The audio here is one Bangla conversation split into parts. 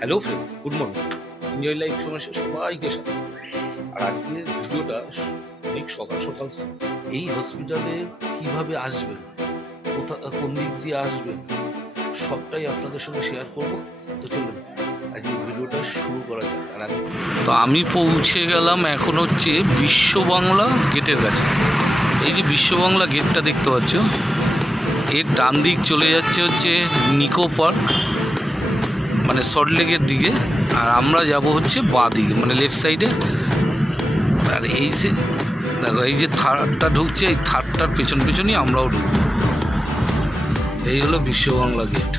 Hello friends, good morning. Enjoy life সমাজে সবাইকে সাথে। আর আজকের ভিডিওটা অনেক সকাল সকাল। এই হসপিটালে কিভাবে আসবেন, কোন দিক দিয়ে আসবেন, সবটাই আপনাদের সঙ্গে শেয়ার করব। তো চলুন আজকে ভিডিওটা শুরু করা যাক। আর আমি পৌঁছে গেলাম এখন হচ্ছে বিশ্ব বাংলা গেটের কাছে। এই যে বিশ্ব বাংলা গেটটা দেখতে পাচ্ছ, এর ডান দিক চলে যাচ্ছে হচ্ছে নিকো পার্ক, মানে সল্টলেকের দিকে। আর আমরা যাব হচ্ছে বাঁ দিকে, মানে লেফট সাইডে। আর এই যে দেখো, এই যে থার্ডটা ঢুকছে, এই থার্ডটার পেছন পেছনই আমরাও ঢুকবো। এই হলো বিশ্ব বাংলা গেট।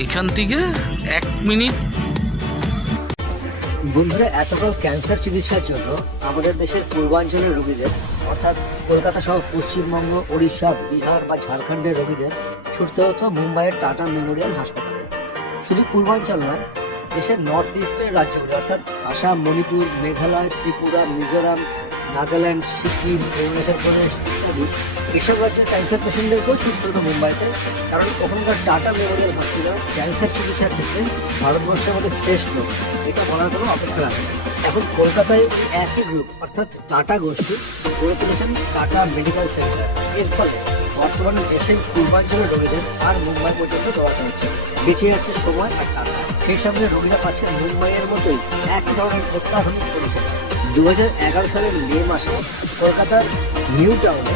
এইখান থেকে 1 মিনিট। বন্ধুরা, এতকাল ক্যান্সার চিকিৎসার জন্য আমাদের দেশের পূর্বাঞ্চলের রোগীদের অর্থাৎ কলকাতা সহ পশ্চিমবঙ্গ, ওড়িশা, বিহার বা ঝাড়খণ্ডের রোগীদের ছুটতে হতো মুম্বাইয়ের টাটা মেমোরিয়াল হাসপাতালে। শুধু পূর্বাঞ্চল নয়, দেশের নর্থ ইস্টের রাজ্যগুলি অর্থাৎ আসাম, মণিপুর, মেঘালয়, ত্রিপুরা, মিজোরাম, নাগাল্যান্ড, সিকিম, অরুণাচল প্রদেশ ইত্যাদি এসব রাজ্যের ক্যান্সার পেশেন্টদেরকেও ছুটতে হতো মুম্বাইতে, কারণ ওখানকার টাটা মেমোরিয়াল হসপিটাল ক্যান্সার চিকিৎসার ক্ষেত্রে ভারতবর্ষের মধ্যে শ্রেষ্ঠ, এটা বলার কোনো অপেক্ষা রাখে না। এখন কলকাতায় একই গ্রুপ অর্থাৎ টাটা গোষ্ঠী গড়ে তুলেছেন টাটা মেডিকেল সেন্টার। এর ফলে বর্তমানে দেশের পূর্বাঞ্চলের রোগীদের আর মুম্বাই পর্যন্ত দৌড়াতে হচ্ছে, বেঁচে যাচ্ছে সময় আর টাকা। সেই সঙ্গে রোগীরা পাচ্ছেন মুম্বাইয়ের মতোই এক ধরনের অত্যাধুনিক পরিষেবা। 2011 সালের মে মাসে কলকাতার নিউ টাউনে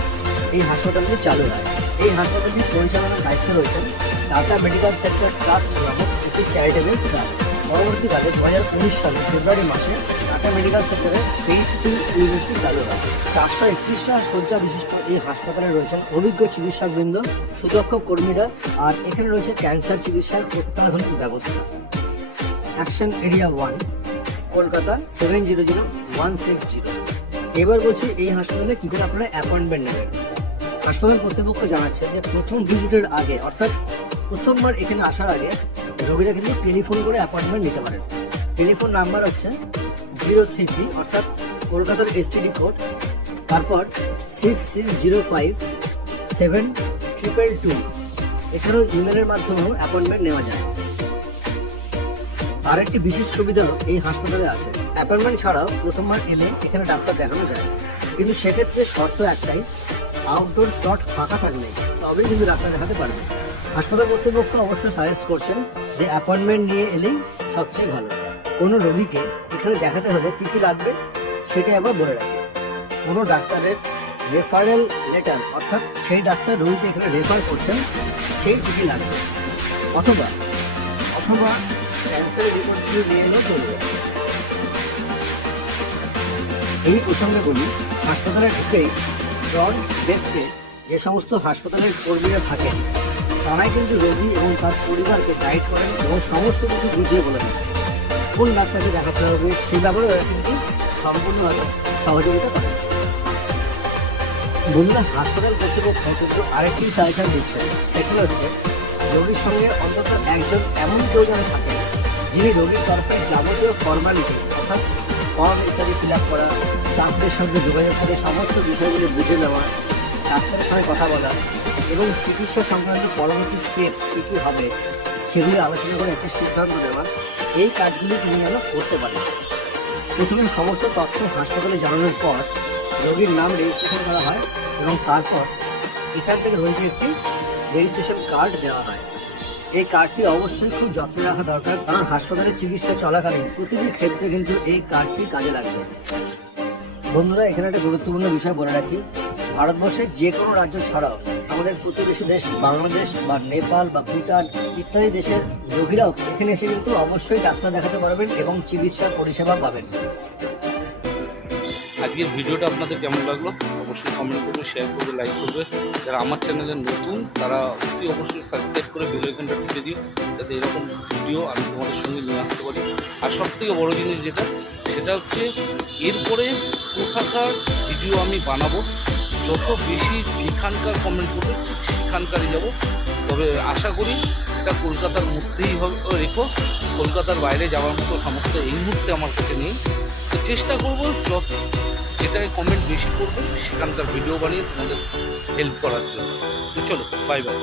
এই হাসপাতালটি চালু হয়। এই হাসপাতালটি পরিচালনার দায়িত্বে রয়েছেন টাটা মেডিকেল সেন্টার ট্রাস্ট নামক একটি চ্যারিটেবল ট্রাস্ট। পরবর্তীকালে 2019 সালের ফেব্রুয়ারি মাসে টাটা মেডিকেল সেন্টারের ফেজ 2 ইউনিটটি চালু হয়। 431টা শয্যা বিশিষ্ট এই হাসপাতালে রয়েছেন অভিজ্ঞ চিকিৎসকবৃন্দ, সুদক্ষ কর্মীরা, আর এখানে রয়েছে ক্যান্সার চিকিৎসার অত্যাধুনিক ব্যবস্থা। Action area 1, Kolkata 700160। এবার বলছি এই হাসপাতালে কি করে আপনারা অ্যাপয়েন্টমেন্ট নেবেন। হাসপাতাল কর্তৃপক্ষ জানাচ্ছে যে প্রথম ভিজিটের আগে অর্থাৎ প্রথমবার এখানে আসার আগে রোগীরা কিন্তু টেলিফোন করে অ্যাপয়েন্টমেন্ট নিতে পারেন। টেলিফোন নাম্বার হচ্ছে 033 অর্থাৎ কলকাতার এসটিডি কোড, তারপর 66057222। এছাড়াও ইমেলের মাধ্যমেও অ্যাপয়েন্টমেন্ট নেওয়া যায়। আর একটি বিশেষ সুবিধা এই হাসপাতালে আছে, অ্যাপয়েন্টমেন্ট ছাড়াও প্রথমবার এলে এখানে ডাক্তার দেখানো যায়, কিন্তু সেক্ষেত্রে শর্ত একটাই, আউটডোর স্লট ফাঁকা থাকলে তবেই কিন্তু ডাক্তার দেখাতে পারবে। হাসপাতাল কর্তৃপক্ষ অবশ্যই সাজেস্ট করছেন যে অ্যাপয়েন্টমেন্ট নিয়ে এলেই সবচেয়ে ভালো। কোনো রোগীকে এখানে দেখাতে হলে কী কী লাগবে সেটা আবার বলে রাখে। কোনো ডাক্তারের রেফারেল লেটার অর্থাৎ সেই ডাক্তার রোগীকে এখানে রেফার করছেন সেই চিঠি লাগবে, অথবা ক্যান্সারের রিপোর্টগুলো নিয়ে এলেও চলবে। এই প্রসঙ্গে বলি, হাসপাতালে ঢুকেই ফ্রন্ট ডেস্কে যে সমস্ত হাসপাতালের কর্মীরা থাকেন তারাই কিন্তু রোগী এবং তার পরিবারকে গাইড করেন এবং সমস্ত কিছু বুঝিয়ে বলে দেন। কোন ডাক্তারকে দেখাতে হবে সেই ব্যাপারে ওরা কিন্তু সম্পূর্ণভাবে সহযোগিতা করেন। বন্ধুরা, হাসপাতাল কর্তৃপক্ষ কিন্তু আরেকটি সাজেশন দিচ্ছে, সেটি হচ্ছে রোগীর সঙ্গে অন্তত একজন এমন কেউ যেন থাকেন যিনি রোগীর তরফে যাবতীয় ফর্মালিটি অর্থাৎ ফর্ম ইত্যাদি ফিল আপ করা, স্টাফদের সঙ্গে যোগাযোগ করে সমস্ত বিষয়গুলি বুঝে নেওয়া, ডাক্তারের সঙ্গে কথা বলা এবং চিকিৎসা সংক্রান্ত পরবর্তী স্টেপ কী কী হবে সেগুলি আলোচনা করে একটি সিদ্ধান্ত নেওয়া, এই কাজগুলি তিনি যেন করতে পারেন। প্রথমে সমস্ত তথ্য হাসপাতালে জানানোর পর রোগীর নাম রেজিস্ট্রেশন করা হয় এবং তারপর এখান থেকে রোগীকে একটি রেজিস্ট্রেশন কার্ড দেওয়া হয়। এই কার্ডটি অবশ্যই খুব যত্নে রাখা দরকার, কারণ হাসপাতালে চিকিৎসা চলাকালীন প্রতিটি ক্ষেত্রে কিন্তু এই কার্ডটি কাজে লাগবে। বন্ধুরা, এখানে একটা গুরুত্বপূর্ণ বিষয় বলে রাখি, ভারতবর্ষের যে কোনো রাজ্য ছাড়াও আমাদের প্রতিবেশী দেশ বাংলাদেশ বা নেপাল বা ভুটান ইত্যাদি দেশের রোগীরাও এখানে এসে কিন্তু অবশ্যই ডাক্তার দেখাতে পারবেন এবং চিকিৎসা পরিষেবা পাবেন। আজকের ভিডিওটা আপনাদের কেমন লাগলো অবশ্যই কমেন্ট করবে, শেয়ার করবে, লাইক করবে। যারা আমার চ্যানেলে নতুন তারা অবশ্যই সাবস্ক্রাইব করে বেল আইকনটা টিপে দিও, যাতে এরকম ভিডিও আমি তোমাদের সঙ্গে নিয়ে আসতে পারি। আর সবথেকে বড় জিনিস সেটা হচ্ছে এরপরে কোথাকার ভিডিও আমি বানাবো, যত বেশি যেখানকার কমেন্ট করবে ঠিক সেখানকারই যাবো। তবে আশা করি এটা কলকাতার মধ্যেই হবে, রেখো কলকাতার বাইরে যাওয়ার মতো সমস্যা এই মুহূর্তে আমার কাছে নেই। তো চেষ্টা করবো যেটায় কমেন্ট বেশি করবে সেখানকার ভিডিও বানিয়ে তোমাদের হেল্প করার জন্য। তো চলো, বাই বাই।